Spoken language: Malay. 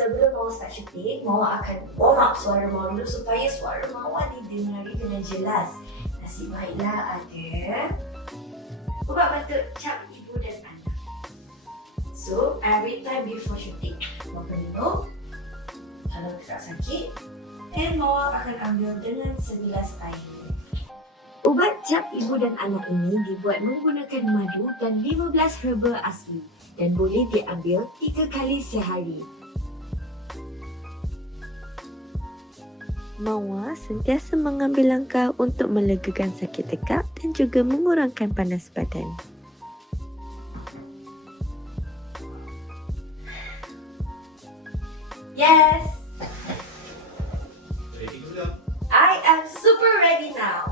sebelum Mawar start syuting, Mawar akan warm up suara Mawar dulu supaya suara Mawar didengari dengan jelas. Nasib baiklah ada ubat batuk cap ibu dan anak. So, every time before syuting, Mawar akan minum. Kalau tak sakit, dan Mawar akan ambil dengan segelas air. Ubat cap ibu dan anak ini dibuat menggunakan madu dan 15 herba asli dan boleh diambil 3 kali sehari. Mawar sentiasa mengambil langkah untuk melegakan sakit tekak dan juga mengurangkan panas badan. Yes, Ready ke belum? I am super ready now.